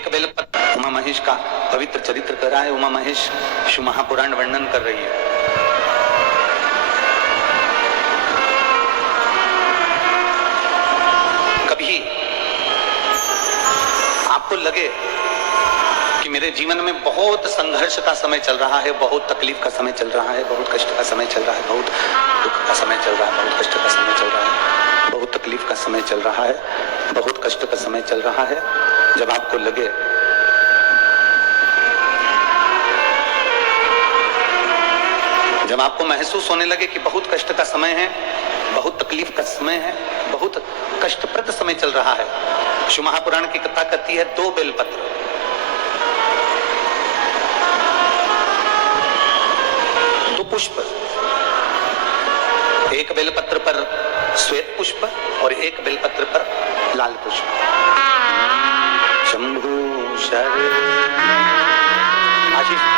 एक बेलपत्र उमा महेश का पवित्र चरित्र कर रहा है। उमा महेश शिव महापुराण वर्णन कर रही है। कभी आपको लगे कि मेरे जीवन में बहुत संघर्ष का समय चल रहा है, बहुत तकलीफ का समय चल रहा है, बहुत कष्ट का समय चल रहा है, बहुत दुख का समय चल रहा है, बहुत कष्ट का समय चल रहा है, बहुत तकलीफ का समय चल रहा है, बहुत कष्ट का समय चल रहा है। जब आपको लगे जब आपको महसूस होने लगे कि बहुत कष्ट का समय है, बहुत तकलीफ का समय है, बहुत कष्टप्रद समय चल रहा है, शिव महापुराण की कथा कहती है 2 बेलपत्र, पुष्प, एक बेलपत्र पर श्वेत पुष्प और एक बेलपत्र पर लाल पुष्प। शंभु शरण आशीष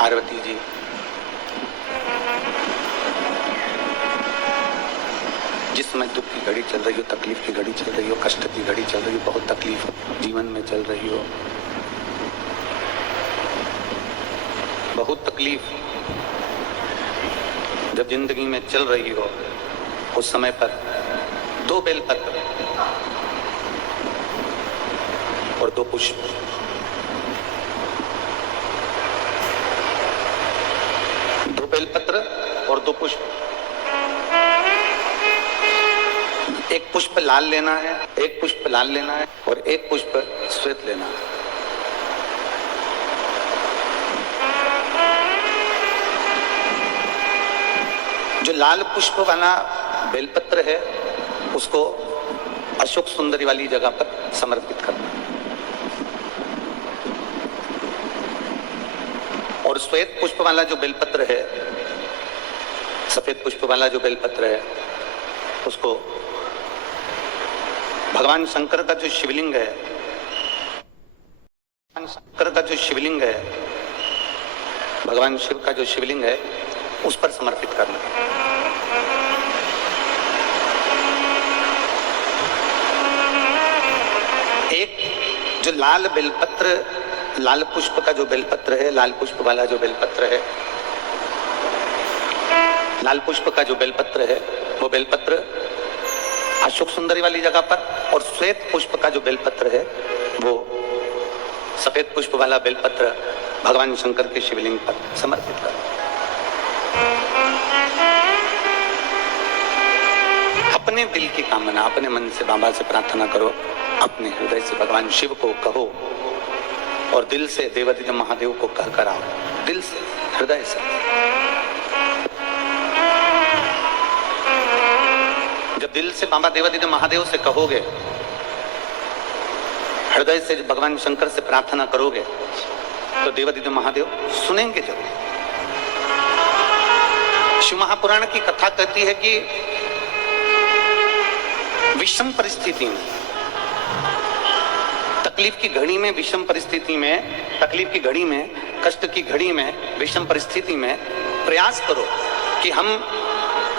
पार्वती जी, जिस समय दुख की घड़ी चल रही हो, तकलीफ की घड़ी चल रही हो, कष्ट की घड़ी चल रही हो, बहुत तकलीफ जीवन में चल रही हो, बहुत तकलीफ जब जिंदगी में चल रही हो, उस समय पर 2 बेलपत्र और 2 पुष्प, बेलपत्र और 2 पुष्प, एक पुष्प लाल लेना है, एक पुष्प लाल लेना है और एक पुष्प श्वेत लेना है। जो लाल पुष्प वाला बेलपत्र है उसको अशोक सुंदरी वाली जगह पर समर्पित करना है और श्वेत पुष्प वाला जो बेलपत्र है, सफेद पुष्प वाला जो बेलपत्र है, उसको भगवान शंकर का जो शिवलिंग है, भगवान शिव का जो शिवलिंग है, उस पर समर्पित करना है। एक जो लाल बेलपत्र, लाल पुष्प का जो बेलपत्र है, लाल पुष्प वाला जो बेलपत्र है, लाल पुष्प का जो बेलपत्र है, वो बेलपत्र अशोक सुंदरी वाली जगह पर, और श्वेत पुष्प का जो बेलपत्र है वो सफेद पुष्प वाला बेलपत्र भगवान शंकर के शिवलिंग पर समर्पित कर। अपने दिल की कामना अपने मन से बाबा से प्रार्थना करो, अपने हृदय से भगवान शिव को कहो और दिल से देवादिदेव महादेव को कह कर आओ, दिल से, हृदय से। दिल से बाबा देवादिदेव महादेव से कहोगे, हृदय से भगवान शंकर से प्रार्थना करोगे, तो देवादिदेव महादेव सुनेंगे जरूर। शिव महापुराण की कथा कहती है कि विषम परिस्थिति में, तकलीफ की घड़ी में, विषम परिस्थिति में, तकलीफ की घड़ी में, कष्ट की घड़ी में, विषम परिस्थिति में प्रयास करो कि हम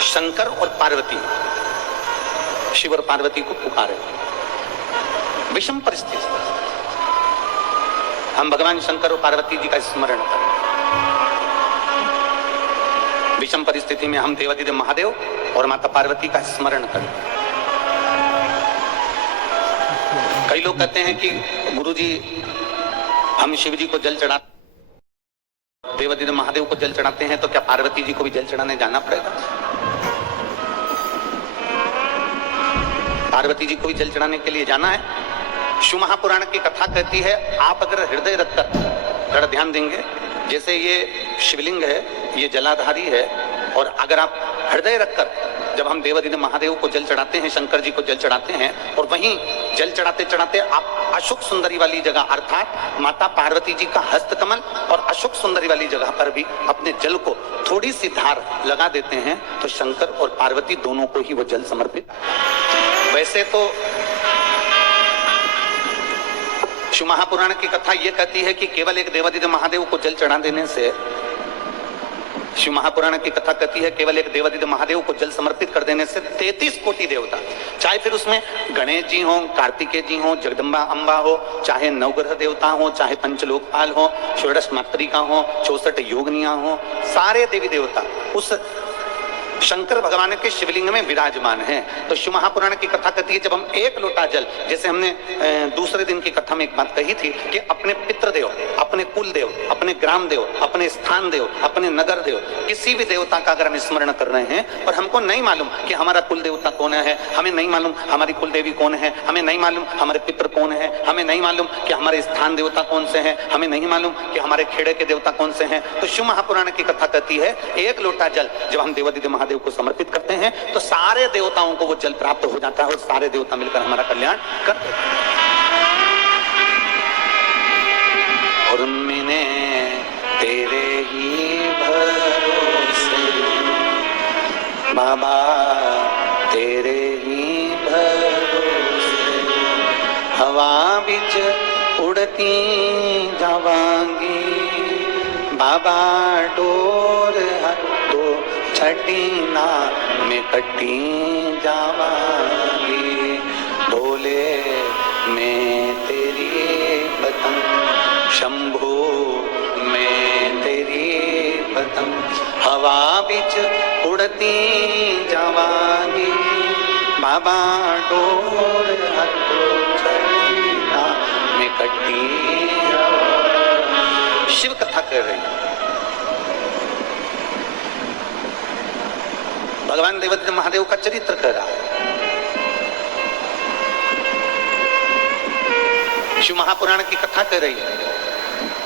शंकर और पार्वती, शिव और पार्वती को पुकारे। विषम परिस्थिति हम भगवान शंकर और पार्वती जी का स्मरण करें। विषम परिस्थिति में हम देवादिदेव महादेव और माता पार्वती का स्मरण करें। कई लोग कहते हैं कि गुरुजी हम शिव जी को जल चढ़ाते, देवादिदेव महादेव को जल चढ़ाते हैं, तो क्या पार्वती जी को भी जल चढ़ाने जाना पड़ेगा? पार्वती जी को भी जल चढ़ाने के लिए जाना है? शिव महापुराण की कथा कहती है, आप अगर हृदय रखकर जरा ध्यान देंगे, जैसे ये शिवलिंग है, ये जलाधारी है, और अगर आप हृदय रखकर जब हम देवादिदेव महादेव को जल चढ़ाते हैं, शंकर जी को जल चढ़ाते हैं, और वहीं जल चढ़ाते चढ़ाते आप अशोक सुंदरी वाली जगह अर्थात माता पार्वती जी का हस्तकमल और अशोक सुंदरी वाली जगह पर भी अपने जल को थोड़ी सी धार लगा देते हैं, तो शंकर और पार्वती दोनों को ही वो जल समर्पित। वैसे तो शिव महापुराण की कथा यह कहती है कि केवल एक देवादिदेव महादेव को जल चढ़ा देने से, शिव महापुराण की कथा कहती है केवल एक देवादिदेव महादेव को जल समर्पित कर देने से 33 कोटि देवता, चाहे फिर उसमें गणेश जी हो, कार्तिकेय जी हो, जगदम्बा अम्बा हो, चाहे नवग्रह देवता हो, चाहे पंचलोकपाल हो, षोडश मातृका हो, 64 योगनियां हो, सारे देवी देवता उस शंकर भगवान के शिवलिंग में विराजमान है। तो शिव महापुराण की कथा कहती है, जब हम एक लोटा जल, जैसे हमने दूसरे दिन की कथा में एक बात कही थी कि अपने पितृदेव, अपने कुल देव, अपने ग्राम देव, अपने स्थान देव, अपने नगर देव, किसी भी देवता का अगर हम स्मरण कर रहे हैं और हमको नहीं मालूम कि हमारा कुल देवता कौन है, हमें नहीं मालूम हमारी कुल देवी कौन है, हमें नहीं मालूम हमारे पितृ कौन है, हमें नहीं मालूम कि हमारे स्थान देवता कौन से हैं, हमें नहीं मालूम कि हमारे खेड़े के देवता कौन से हैं, तो शिव महापुराण की कथा कहती है एक लोटा जल जब हम देवादिदेव महादेव को समर्पित करते हैं तो सारे देवताओं को वो जल प्राप्त हो जाता है और सारे देवता मिलकर हमारा कल्याण करते हैं। और मैंने तेरे ही भरोसे बाबा, तेरे ही भरोसे हवा बिच उड़ती जावांगी बाबा, डोर हटो छठी ना में कटी जावांगी, बोले मैं तेरी पतंग, शंभो मैं तेरी पतंग, हवा बिच उड़ती जावांगी बाबा, डोर हटो छठी ना में कटी। शिव कथा कर रही है, भगवान देवादिदेव महादेव का चरित्र कह रहा है। शिव महापुराण की कथा कह रही है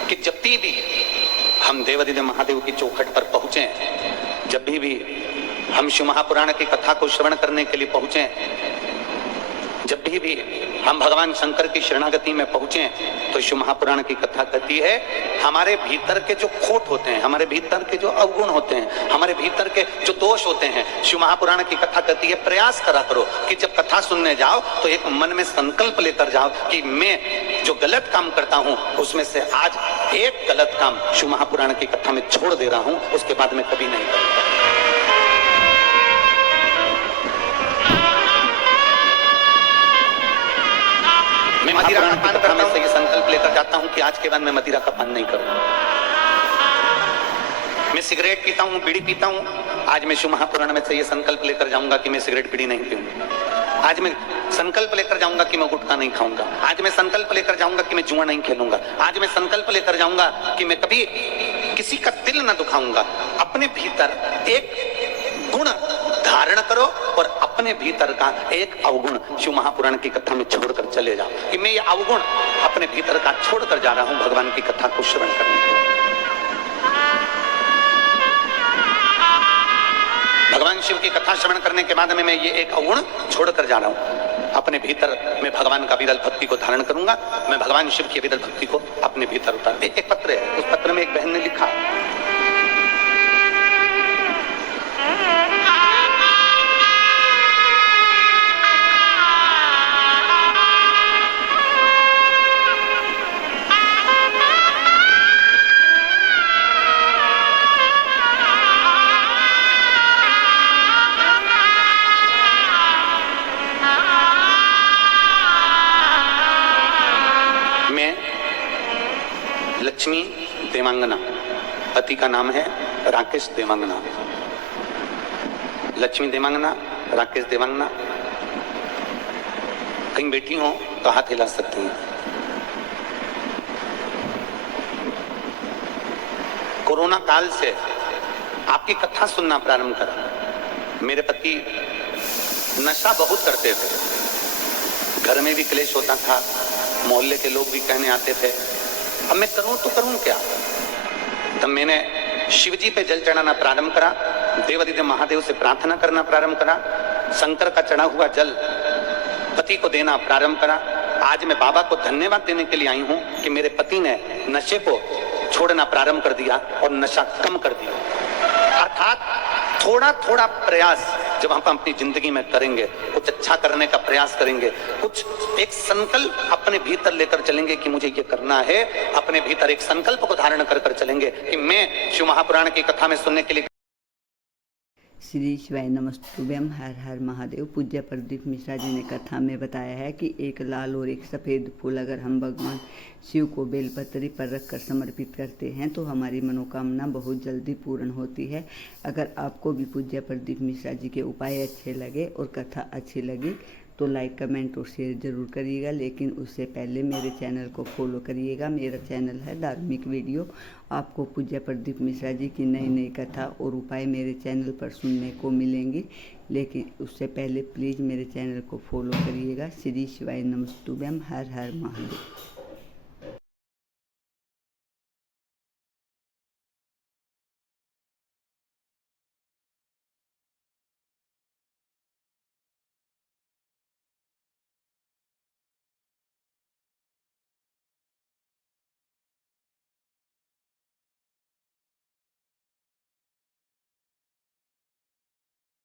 कि जब भी हम देवादिदेव महादेव की चौखट पर पहुंचे, जब भी हम शिव महापुराण की कथा को श्रवण करने के लिए पहुंचे, जब भी हम भगवान शंकर की शरणागति में पहुंचे, तो शिव महापुराण की कथा कहती है हमारे भीतर के जो खोट होते हैं, हमारे भीतर के जो अवगुण होते हैं, हमारे भीतर के जो दोष होते हैं, शिव महापुराण की कथा कहती है प्रयास करा करो कि जब कथा सुनने जाओ तो एक मन में संकल्प लेकर जाओ कि मैं जो गलत काम करता हूं उसमें से आज एक गलत काम शिव महापुराण की कथा में छोड़ दे रहा हूं, उसके बाद मैं कभी नहीं करूंगा। मैं मदिरा का पान करता हूं, ये संकल्प लेकर जाता हूं कि आज के बाद मैं मदिरा का पान नहीं करूंगा। मैं सिगरेट पीता हूं, बीड़ी पीता हूं, आज मैं शिव महापुराण में से ये संकल्प लेकर जाऊंगा कि मैं सिगरेट बीड़ी नहीं पीऊंगा। आज मैं संकल्प लेकर जाऊंगा कि मैं गुटखा नहीं खाऊंगा। आज मैं संकल्प लेकर जाऊंगा कि मैं जुआ नहीं खेलूंगा। आज मैं संकल्प लेकर जाऊंगा कि मैं कभी किसी का दिल न दुखाऊंगा। अपने भीतर एक गुण धारण करो और अपने भीतर का एक अवगुण शिव महापुराण की कथा में छोड़कर चले जाओ कि मैं ये अवगुण अपने भीतर का छोड़कर जा रहा हूं भगवान की कथा को श्रवण करने के लिए। भगवान भगवान शिव की कथा श्रवण करने के बाद में मैं ये एक अवगुण छोड़कर जा रहा हूं। अपने भीतर मैं भगवान का विरल भक्ति को धारण करूंगा। मैं भगवान शिव की विरल भक्ति को अपने भीतर उतार। एक पत्र है, उस पत्र में एक बहन ने लिखा, लक्ष्मी देवांगना, पति का नाम है राकेश देवांगना। लक्ष्मी देवांगना, राकेश देवांगना। कहीं बेटी हो तो हाथ हिला सकती हैं। कोरोना काल से आपकी कथा सुनना प्रारंभ करा। मेरे पति नशा बहुत करते थे, घर में भी क्लेश होता था, मोहल्ले के लोग भी कहने आते थे। अब मैं करूं तो करूं क्या? तब मैंने शिवजी पे जल चढ़ाना प्रारंभ करा, देवादिदेव महादेव से प्रार्थना करना प्रारंभ करा, शंकर का चढ़ा हुआ जल पति को देना प्रारंभ करा। आज मैं बाबा को धन्यवाद देने के लिए आई हूं कि मेरे पति ने नशे को छोड़ना प्रारंभ कर दिया और नशा कम कर दिया। अर्थात थोड़ा थोड़ा प्रयास जब हम अपनी जिंदगी में करेंगे, कुछ अच्छा करने का प्रयास करेंगे, कुछ एक संकल्प अपने भीतर लेकर चलेंगे कि मुझे ये करना है, अपने भीतर एक संकल्प को धारण कर चलेंगे कि मैं शिव महापुराण की कथा में सुनने के लिए। श्री शिवाय नमस्तुभ्यम। हर हर महादेव। पूज्य प्रदीप मिश्रा जी ने कथा में बताया है कि एक लाल और एक सफ़ेद फूल अगर हम भगवान शिव को बेलपत्री पर रखकर समर्पित करते हैं तो हमारी मनोकामना बहुत जल्दी पूर्ण होती है। अगर आपको भी पूज्य प्रदीप मिश्रा जी के उपाय अच्छे लगे और कथा अच्छी लगी तो लाइक, कमेंट और शेयर ज़रूर करिएगा। लेकिन उससे पहले मेरे चैनल को फॉलो करिएगा। मेरा चैनल है धार्मिक वीडियो। आपको पूज्य प्रदीप मिश्रा जी की नई नई कथा और उपाय मेरे चैनल पर सुनने को मिलेंगी। लेकिन उससे पहले प्लीज़ मेरे चैनल को फॉलो करिएगा। श्री शिवाय नमस्तुभ्यम। हर हर महादेव।